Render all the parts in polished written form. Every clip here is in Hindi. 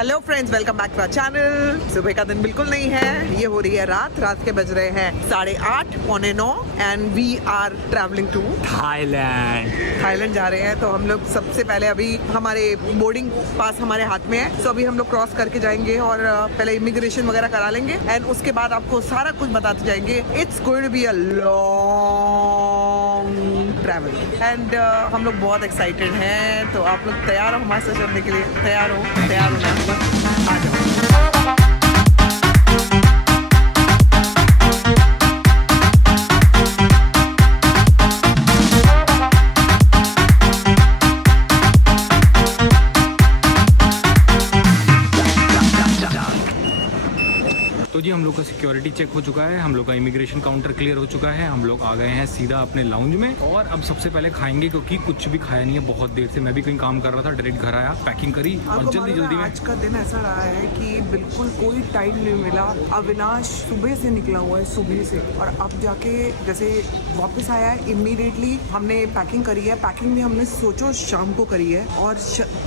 Hello friends, welcome back to our channel. सुबह का दिन बिल्कुल नहीं है, ये हो रही है रात के बज रहे हैं 8:30 पौने 9 and we are travelling to Thailand जा रहे हैं। तो हम लोग सबसे पहले अभी हमारे बोर्डिंग पास हमारे हाथ में है, तो अभी हम लोग क्रॉस करके जाएंगे और पहले इमिग्रेशन वगैरह करा लेंगे एंड उसके बाद आपको सारा कुछ बताते जाएंगे। It's going to be a long travel and हम लोग बहुत एक्साइटेड हैं। तो आप लोग तैयार हो हमारे साथ चलने के लिए? तैयार हो ना? आ जाओ। तो जी हम लोग का सिक्योरिटी चेक हो चुका है, हम लोग का इमिग्रेशन काउंटर क्लियर हो चुका है, हम लोग आ गए हैं सीधा अपने लाउंज में और अब सबसे पहले खाएंगे क्योंकि कुछ भी खाया नहीं है बहुत देर से। मैं भी कहीं काम कर रहा था, डायरेक्ट घर आया, पैकिंग करी और जल्दी में। आज का दिन ऐसा रहा है कि बिल्कुल कोई टाइम नहीं मिला। अविनाश सुबह से निकला हुआ है, सुबह से, और अब जाके जैसे वापस आया है इमीडिएटली हमने पैकिंग करी है। पैकिंग भी हमने सोचो शाम को करी है और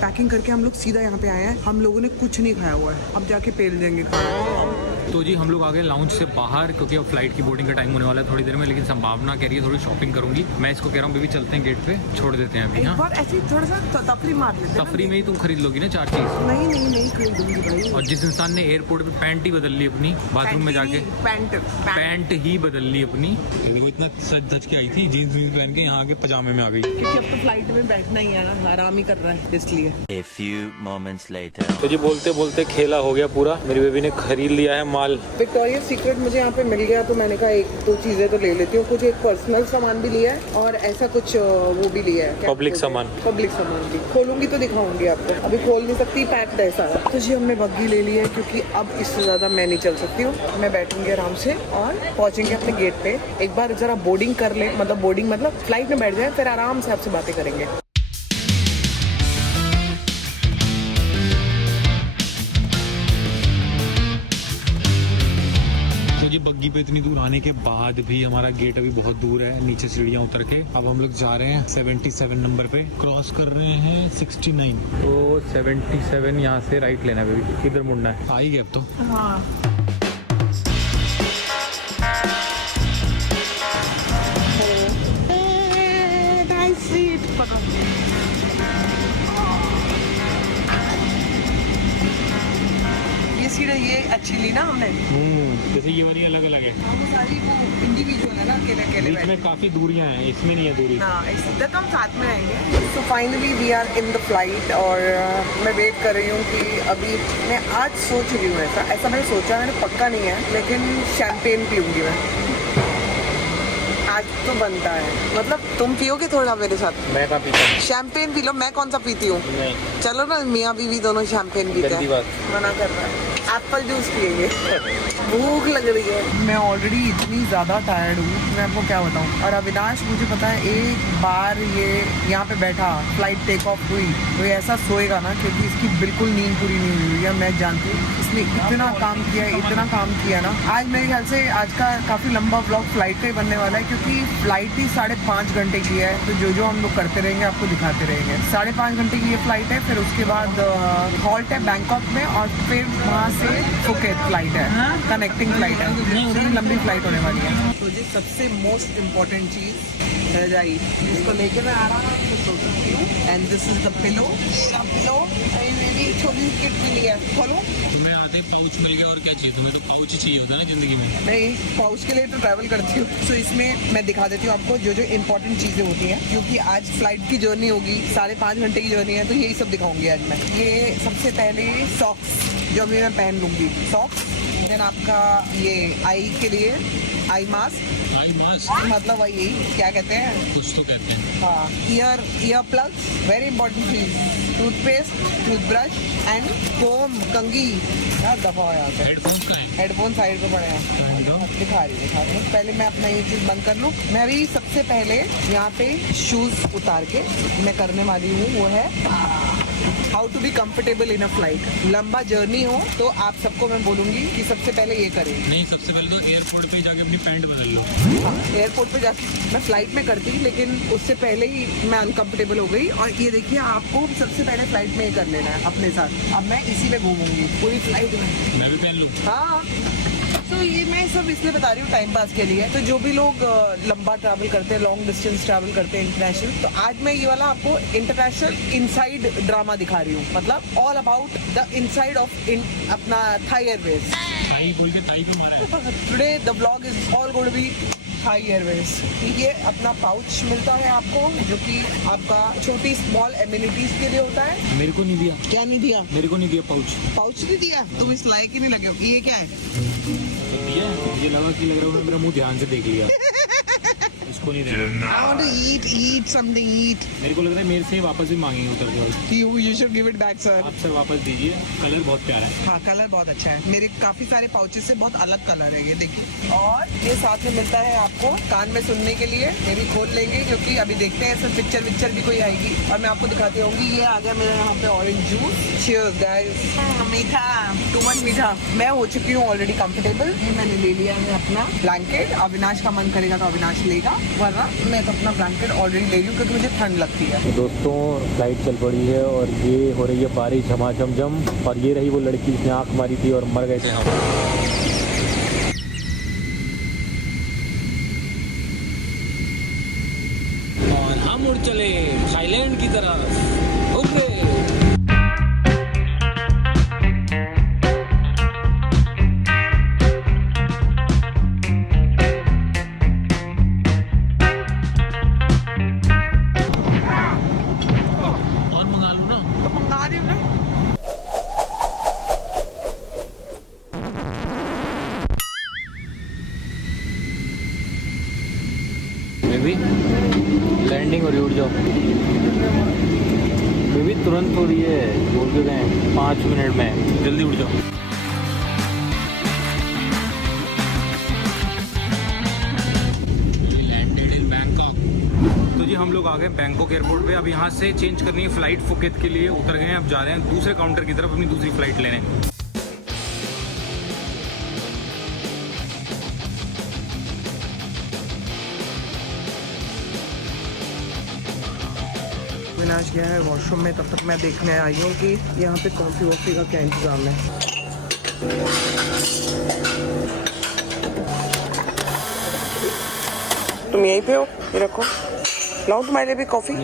पैकिंग करके हम लोग सीधा यहाँ पे आए हैं। हम लोगों ने कुछ नहीं खाया हुआ है, अब जाके पेल देंगे खाना। तो जी हम लोग आ गए लाउंज से बाहर क्योंकि अब फ्लाइट की बोर्डिंग का टाइम होने वाला है थोड़ी देर में, लेकिन संभावना कह रही है थोड़ी शॉपिंग करूंगी। मैं इसको कह रहा हूँ बेबी चलते हैं गेट पे, छोड़ देते हैं अभी। एक बार ऐसे थोड़ा सा तफरी मार लेते हैं। तफरी में ही तुम खरीद लोगी ना 4 चीज? नहीं खरीदूंगी भाई। और जिस इंसान ने एयरपोर्ट पे पैंट ही बदल ली अपनी, बाथरूम में जाके पैंट ही बदल ली अपनी, देखो इतना सज धज के आई थी जीन्स पहन के, यहाँ आके पजामे में आ गई क्योंकि अब तो फ्लाइट में बैठना ही है ना, आराम ही कर रहा है इसलिए। A few moments later. तो जी बोलते बोलते खेला हो गया पूरा। मेरी बेबी ने खरीद लिया है माल। विक्टोरिया सीक्रेट मुझे यहाँ पे मिल गया तो मैंने कहा 1-2 चीजें तो ले लेती हूँ। कुछ एक पर्सनल सामान भी लिया है और ऐसा कुछ वो भी लिया है, पब्लिक सामान भी। खोलूंगी तो दिखाऊंगी आपको, अभी खोल नहीं सकती, पैक्ड है सारा। तो जी हमने बग्गी ले ली है क्योंकि अब इससे ज्यादा मैं नहीं चल सकती हूँ। मैं बैठूंगी आराम से और पहुंचेंगे अपने गेट पे। एक बार जरा बोर्डिंग कर ले, मतलब फ्लाइट में बैठ जाए, फिर आराम से आपसे बातें करेंगे। ये बग्गी पे इतनी दूर आने के बाद भी हमारा गेट अभी बहुत दूर है, नीचे सीढ़ियाँ उतर के अब हम लोग जा रहे हैं 77 नंबर पे, क्रॉस कर रहे हैं 69। तो 77 यहाँ से राइट लेना है बेबी, किधर मुड़ना है? आ ही गया अब तो। हाँ ये अच्छी ली ना हमने। जैसे ये वाली अलग अलग है, वो सारी वो इंडिविजुअल है ना, अकेले बीच में काफी दूरियां हैं, इसमें नहीं है दूरी। इधर तो हम साथ में आएंगे। तो finally we are in the flight और मैं वेट कर रही हूँ कि अभी मैं आज सोच रही हूँ ऐसा मैंने सोचा, मैंने पक्का नहीं है, लेकिन शैम्पेन पीऊंगी मैं आज तो बनता है। मतलब तुम पियोगे थोड़ा मेरे साथ? मैं कहाँ पीता हूँ? शैम्पेन पी लो, मैं कौन सा पीती हूँ। चलो ना, मियाँ बीवी दोनों शैम्पेन पीते हैं। मना कर रहा है, एप्पल जूस पिएंगे। भूख लग रही है, मैं ऑलरेडी इतनी ज़्यादा टायर्ड हूँ, मैं आपको क्या बताऊँ। और अविनाश मुझे पता है एक बार ये यहाँ पे बैठा, फ्लाइट टेक ऑफ हुई तो ये ऐसा सोएगा ना, क्योंकि इसकी बिल्कुल नींद पूरी नहीं हुई है। मैं जानती हूँ इसने इतना काम किया ना। आज मेरे ख्याल से आज का काफ़ी लंबा ब्लॉग फ्लाइट पे बनने वाला है, क्योंकि फ्लाइट ही 5.5 घंटे की है। तो जो हम लोग करते रहेंगे आपको दिखाते रहेंगे। 5.5 घंटे की ये फ्लाइट है, फिर उसके बाद हॉल्ट है बैंकॉक में और फिर वहाँ से फुकेट फ्लाइट है, कनेक्टिंग फ्लाइट है, इतनी लंबी फ्लाइट होने वाली है। तो जी सबसे मोस्ट इम्पोर्टेंट चीज़ रजाई, इसको लेके मैं आराम से सो सकती हूँ। And this is the pillow. मेरी छोटी किट के लिए खोलो। तुम्हें आते पाउच मिल गया और क्या चाहिए तुम्हें? तो पाउच ही चाहिए होता है ना जिंदगी में। नहीं, पाउच के लिए तो ट्रैवल करती हूँ। तो इसमें मैं दिखा देती हूँ आपको जो इंपॉर्टेंट चीज़ें होती हैं, क्योंकि आज फ्लाइट की जर्नी होगी, 5.5 घंटे की जर्नी है, तो यही सब दिखाऊंगी आज मैं। ये सबसे पहले सॉक्स जो अभी मैं पहन लूँगी, सॉक्स। देन आपका ये आई के लिए आई मास्क, मतलब वही क्या कहते हैं, कुछ तो कहते हैं। हाँ, ईयर प्लग्स, वेरी इंपॉर्टेंट चीज, टूथपेस्ट, टूथब्रश एंड कोम, कंघी। यार दफा हो यहाँ से। हेडफोन साइड पे पड़े हैं, दिखा रही हूँ। पहले मैं अपना ये चीज़ बंद कर लूँ। मैं अभी सबसे पहले यहाँ पे शूज़ उतार के मैं करने वाली हूँ वो है how to be comfortable in a flight. लंबा जर्नी हो तो आप सबको मैं बोलूंगी कि सबसे पहले ये करें। नहीं, सबसे पहले तो एयरपोर्ट पे जाके अपनी पैंट बदल लो। एयरपोर्ट पे जाके मैं फ्लाइट में करती थी, लेकिन उससे पहले ही मैं अनकंफर्टेबल हो गई। और ये देखिए, आपको सबसे पहले फ्लाइट में ये कर लेना है अपने साथ। अब मैं इसी में घूमूंगी पूरी फ्लाइट में। मैं भी पहन लूँ? हाँ, तो ये मैं सब इसलिए बता रही हूँ टाइम पास के लिए। तो जो भी लोग लंबा ट्रैवल करते हैं, लॉन्ग डिस्टेंस ट्रैवल करते हैं इंटरनेशनल, तो आज मैं ये वाला आपको इंटरनेशनल इनसाइड ड्रामा दिखा रही हूँ। मतलब all about the inside of अपना थाई एयरवेज। थाई बोल के थाई पे मारा है। Today the blog is all going to be Thai Airways. ये अपना पाउच मिलता है आपको, जो कि आपका छोटी स्मॉल एमिनिटीज के लिए होता है। मेरे को नहीं दिया। क्या नहीं दिया? मेरे को नहीं दिया पाउच। पाउच नहीं दिया? तुम इस लायक ही नहीं लगे हो। ये क्या है? दिया है, मुझे लगा कि लग रहा है मेरा मुंह ध्यान से देख लिया। इसको नहीं देना। I want to eat something, eat. मेरे को लग रहा है मेरे से ही वापस भी मांगेंगे उतर के। You should give it back, sir. आप सर वापस दीजिए। कलर बहुत प्यारा है। हाँ, कलर बहुत अच्छा है। मेरे काफी सारे पाउचेस से बहुत अलग कलर है, ये देखिए। और ये साथ में मिलता है आपको कान में सुनने के लिए। ये भी खोल लेंगे, क्योंकि अभी देखते हैं सर पिक्चर भी कोई आएगी और मैं आपको दिखाती होंगी। ये आ गया मेरे यहाँ पे ऑरेंज जूस। Cheers guys। मीठा, टू मच मीठा। मैं हो चुकी हूँ ऑलरेडी कंफर्टेबल। ये मैंने ले लिया है अपना ब्लैंकेट। अविनाश का मन करेगा तो अविनाश लेगा, वरना मैं तो अपना ब्लैंकेट ऑलरेडी ले रही हूँ, क्योंकि मुझे ठंड लगती है। दोस्तों, फ्लाइट चल पड़ी है और ये हो रही है बारिश झमाझम। और ये रही वो लड़की जिसने आँख मारी थी और मर गए थे हम। और हम उड़ चले थाईलैंड की तरफ। ओके। बेबी लैंडिंग हो रही, उड़ जाओ। बेबी तुरंत हो रही है, बोल के गए 5 मिनट में, जल्दी उड़ जाओ। Landed in Bangkok. तो जी हम लोग आ गए बैंकॉक एयरपोर्ट पे। अब यहाँ से चेंज करनी है फ्लाइट फुकेत के लिए। उतर गए हैं, अब जा रहे हैं दूसरे काउंटर की तरफ अपनी दूसरी फ्लाइट लेने। अविनाश गया है वॉशरूम में, तब तक मैं देखने आई हूँ कि यहाँ पे कॉफ़ी वॉफ़ी का क्या इंतज़ाम है। तुम यहीं पे हो? ये रखो, लाओ तुम्हारे लिए भी कॉफ़ी।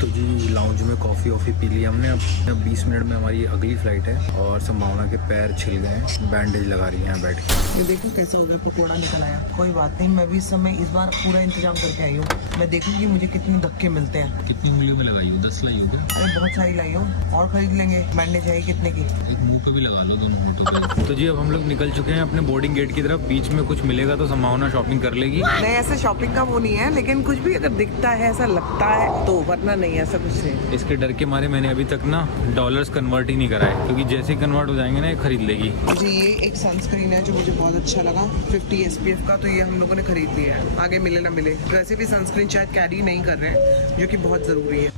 तो जी लाउंज में कॉफ़ी वॉफ़ी पी ली हमने। अब 20 मिनट में हमारी अगली फ़्लाइट है और संभावना के पैर छिल गए हैं। बैंडेज लगा रही है यहाँ बैठ के। ये देखो कैसा हो गया, पकौड़ा निकल आया। कोई बात नहीं, मैं भी इस समय इस बार पूरा इंतजाम करके आई हूँ। मैं देखूंगी मुझे कितने धक्के मिलते हैं। कितनी उंगलियों में लगाई हो? 10 लाई हो क्या? अरे बहुत सारी लाई हूँ, और खरीद लेंगे। बैंडेज है कितने की? एक मुंह पे भी लगा लो, दोनों हाथों पे। तो जी अब हम लोग निकल चुके हैं अपने बोर्डिंग गेट की तरफ। बीच में कुछ मिलेगा तो संभावना शॉपिंग कर लेगी। नहीं, ऐसे शॉपिंग का वो नहीं है, लेकिन कुछ भी अगर दिखता है, ऐसा लगता है तो, वरना नहीं, ऐसा कुछ नहीं। इसके डर के मारे मैंने अभी तक ना डॉलर्स कन्वर्ट ही नहीं करा है, क्योंकि जैसे ही कन्वर्ट हो जाएंगे ना ये खरीद लेगी। जी, ये एक सनस्क्रीन है जो मुझे बहुत अच्छा लगा, 50 SPF का। तो ये हम लोगों ने खरीद लिया है, आगे मिले ना मिले। वैसे भी सनस्क्रीन शायद कैरी नहीं कर रहे हैं, जो कि बहुत ज़रूरी है।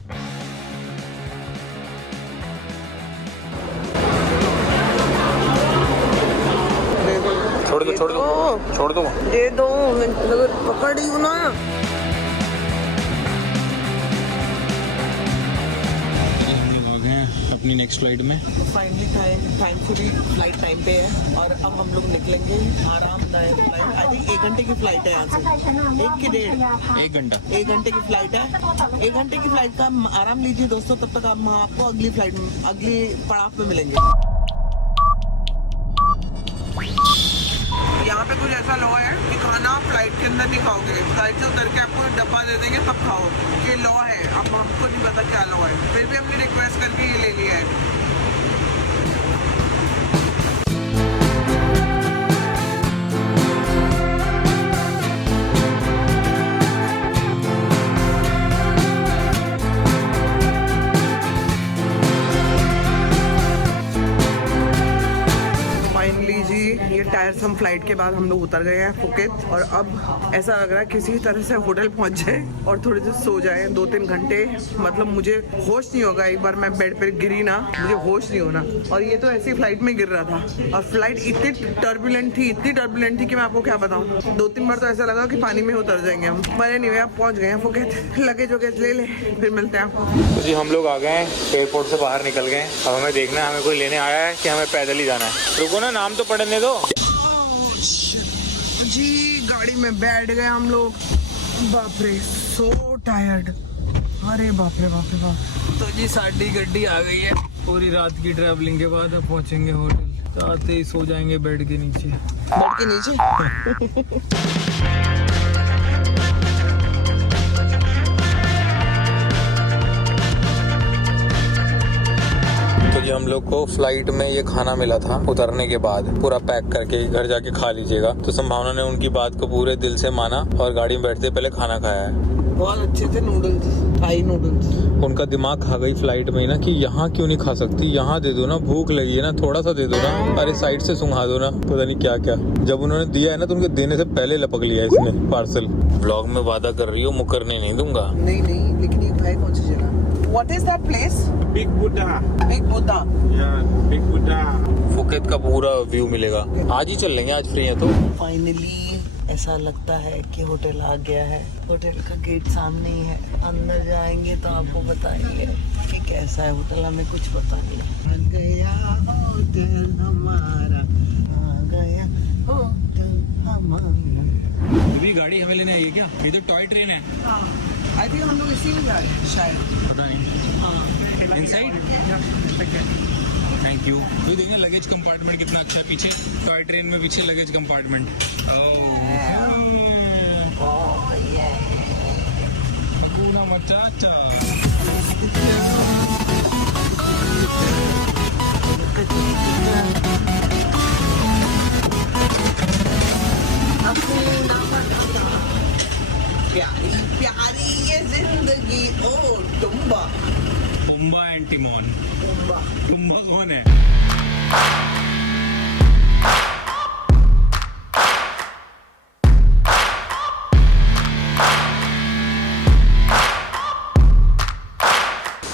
छोड़ दो। दे दो, पकड़ रही हूँ ना। अपनी नेक्स्ट फ्लाइट में फाइनली थैंकफुली फ्लाइट टाइम पे है और अब हम लोग निकलेंगे। आरामदायक फ्लाइट, आई थिंक 1 घंटे की फ्लाइट है यहाँ से। 1 के 1.5 1 घंटा 1 घंटे की फ्लाइट है। 1 घंटे की फ्लाइट का आराम लीजिए दोस्तों, तब तक हम आपको अगली फ्लाइट में, अगली पड़ाव पे मिलेंगे। यहाँ पे कुछ ऐसा लॉ है कि खाना आप फ्लाइट के अंदर नहीं खाओगे, फ्लाइट से उतर के आपको डब्बा दे देंगे तब खाओ। ये लॉ है, अब हमको नहीं पता क्या लॉ है, फिर भी हमने रिक्वेस्ट करके ये ले लिया है। ये टायर्स हम फ्लाइट के बाद हम लोग उतर गए हैं फुकेत और अब ऐसा लग रहा है किसी तरह से होटल पहुंच जाए और थोड़े से सो जाए 2-3 घंटे। मतलब मुझे होश नहीं होगा, एक बार मैं बेड पर गिरी ना मुझे होश नहीं होना। और ये तो ऐसी फ्लाइट में गिर रहा था और फ्लाइट इतनी टर्बुलेंट थी कि मैं आपको क्या बताऊं। 2-3 बार तो ऐसा लगा कि पानी में उतर जाएंगे हम, पर एनीवे अब पहुंच गए हैं फुकेत। लगेज वगैरह ले ले, फिर मिलते हैं आपको। तो जी हम लोग आ गए हैं, एयरपोर्ट से बाहर निकल गए। अब हमें देखना है हमें कोई लेने आया है कि हमें पैदल ही जाना है। रुको ना, नाम तो पढ़ने दो जी। गाड़ी में बैठ गए हम लोग। बाप रे, सो टायर्ड। अरे बाप रे बाप रे बाप। तो जी साडी गड्डी आ गई है। पूरी रात की ट्रैवलिंग के बाद अब पहुंचेंगे होटल। तो आते ही सो जाएंगे बेड के नीचे। बेड के नीचे तो जी हम लोग को फ्लाइट में ये खाना मिला था उतरने के बाद, पूरा पैक करके घर जाके खा लीजिएगा। तो संभावना ने उनकी बात को पूरे दिल से माना और गाड़ी में बैठते पहले खाना खाया है। बहुत अच्छे थे नूडल्स, थाई नूडल्स। उनका दिमाग खा गई फ्लाइट में ना कि यहाँ क्यों नहीं खा सकती, यहाँ दे दो ना, भूख लगी है ना, थोड़ा सा दे दो ना, अरे साइड से सुंघा दो ना, पता नहीं क्या क्या। जब उन्होंने दिया है ना तो उनके देने से पहले लपक लिया इसने पार्सल। ब्लॉग में वादा कर रही हो, मुकरने नहीं दूंगा। नहीं, लेकिन ये भाई कौन सी जगह? What is that place? Big Buddha. Big Buddha. Yeah, Big Buddha. Phuket का पूरा व्यू मिलेगा। आज ही चल लेंगे, आज फ्री है तो। फाइनली ऐसा लगता है कि होटल आ गया है। होटल का गेट सामने ही है, अंदर जाएंगे तो आपको बताएंगे कि कैसा है होटल, हमें कुछ पता नहीं। आ गया होटल हमारा, आ गया होटल हमारा। अभी गाड़ी हमें लेने आई है क्या? इधर टॉय ट्रेन है। आई थिंक हम लोग इसी में जा रहे हैं शायद। पता नहीं। इनसाइड? Thank you. ये देखना लगेज कंपार्टमेंट कितना अच्छा है पीछे। टॉय ट्रेन में पीछे लगेज कंपार्टमेंट। मचाचा। प्यारी प्यारी ये जिंदगी ओ टुम्बा। Pumbaa and Timon. पुम्बा कौन है?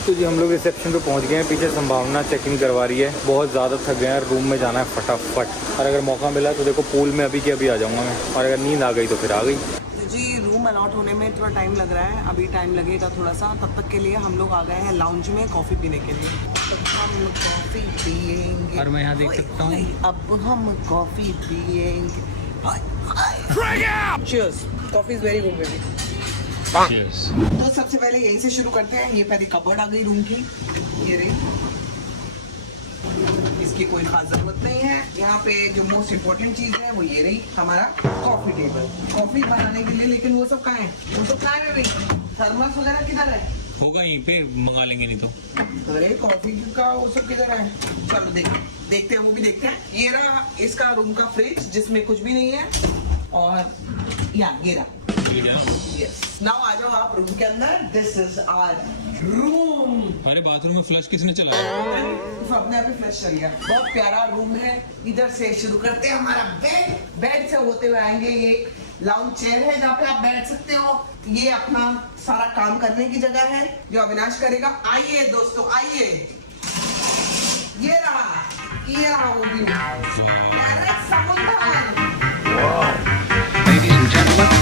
तो जी हम लोग रिसेप्शन पे पहुंच गए हैं। पीछे संभावना चेकिंग करवा रही है। बहुत ज़्यादा थक गए हैं, रूम में जाना है फटाफट। और अगर मौका मिला तो देखो पूल में अभी के अभी आ जाऊंगा मैं, और अगर नींद आ गई तो फिर आ गई। जी रूम अलॉट होने में थोड़ा टाइम लग रहा है, अभी टाइम लगेगा थोड़ा सा। तब तक के लिए हम लोग आ गए हैं लाउंज में कॉफ़ी पीने के लिए। अब हम कॉफ़ी पिएंगे और मैं यहाँ देख सकता हूँ। अब हम कॉफ़ी पिएंगे। Cheers. Coffee is very good baby. Cheers. तो सबसे पहले यहीं से शुरू करते हैं। ये पहले कबर्ड आ गई रूम की, ये रही। इसकी कोई खास जरूरत नहीं है। यहाँ पे जो मोस्ट इम्पोर्टेंट चीज है वो ये रही, हमारा कॉफी टेबल। कॉफी बनाने के लिए, लेकिन वो सब कहाँ है? वो सब कहाँ है भाई? थर्मस वगैरह किधर है? होगा यहीं पे, मंगा लेंगे नहीं तो। अरे कॉफी का वो सब किधर है? चलो देखते हैं, वो भी देखते हैं। ये रहा इसका रूम का फ्रिज जिसमें कुछ भी नहीं है, और ये रहा। Yes. Now आ जाओ आप रूम के अंदर। This is our room. अरे बाथरूम में फ्लश किसने चलाया? अपने आप ही फ्लश चल गया। बहुत प्यारा रूम है। इधर से शुरू करते हैं हमारा बेड। बेड से होते हुए आएंगे ये लाउंज चेयर है जहाँ पे आप बैठ सकते हो। ये अपना सारा काम करने की जगह है जो अविनाश करेगा। आइए दोस्तों आइए, ये रहा वो व्यू। समुद्र। Ladies and gentlemen,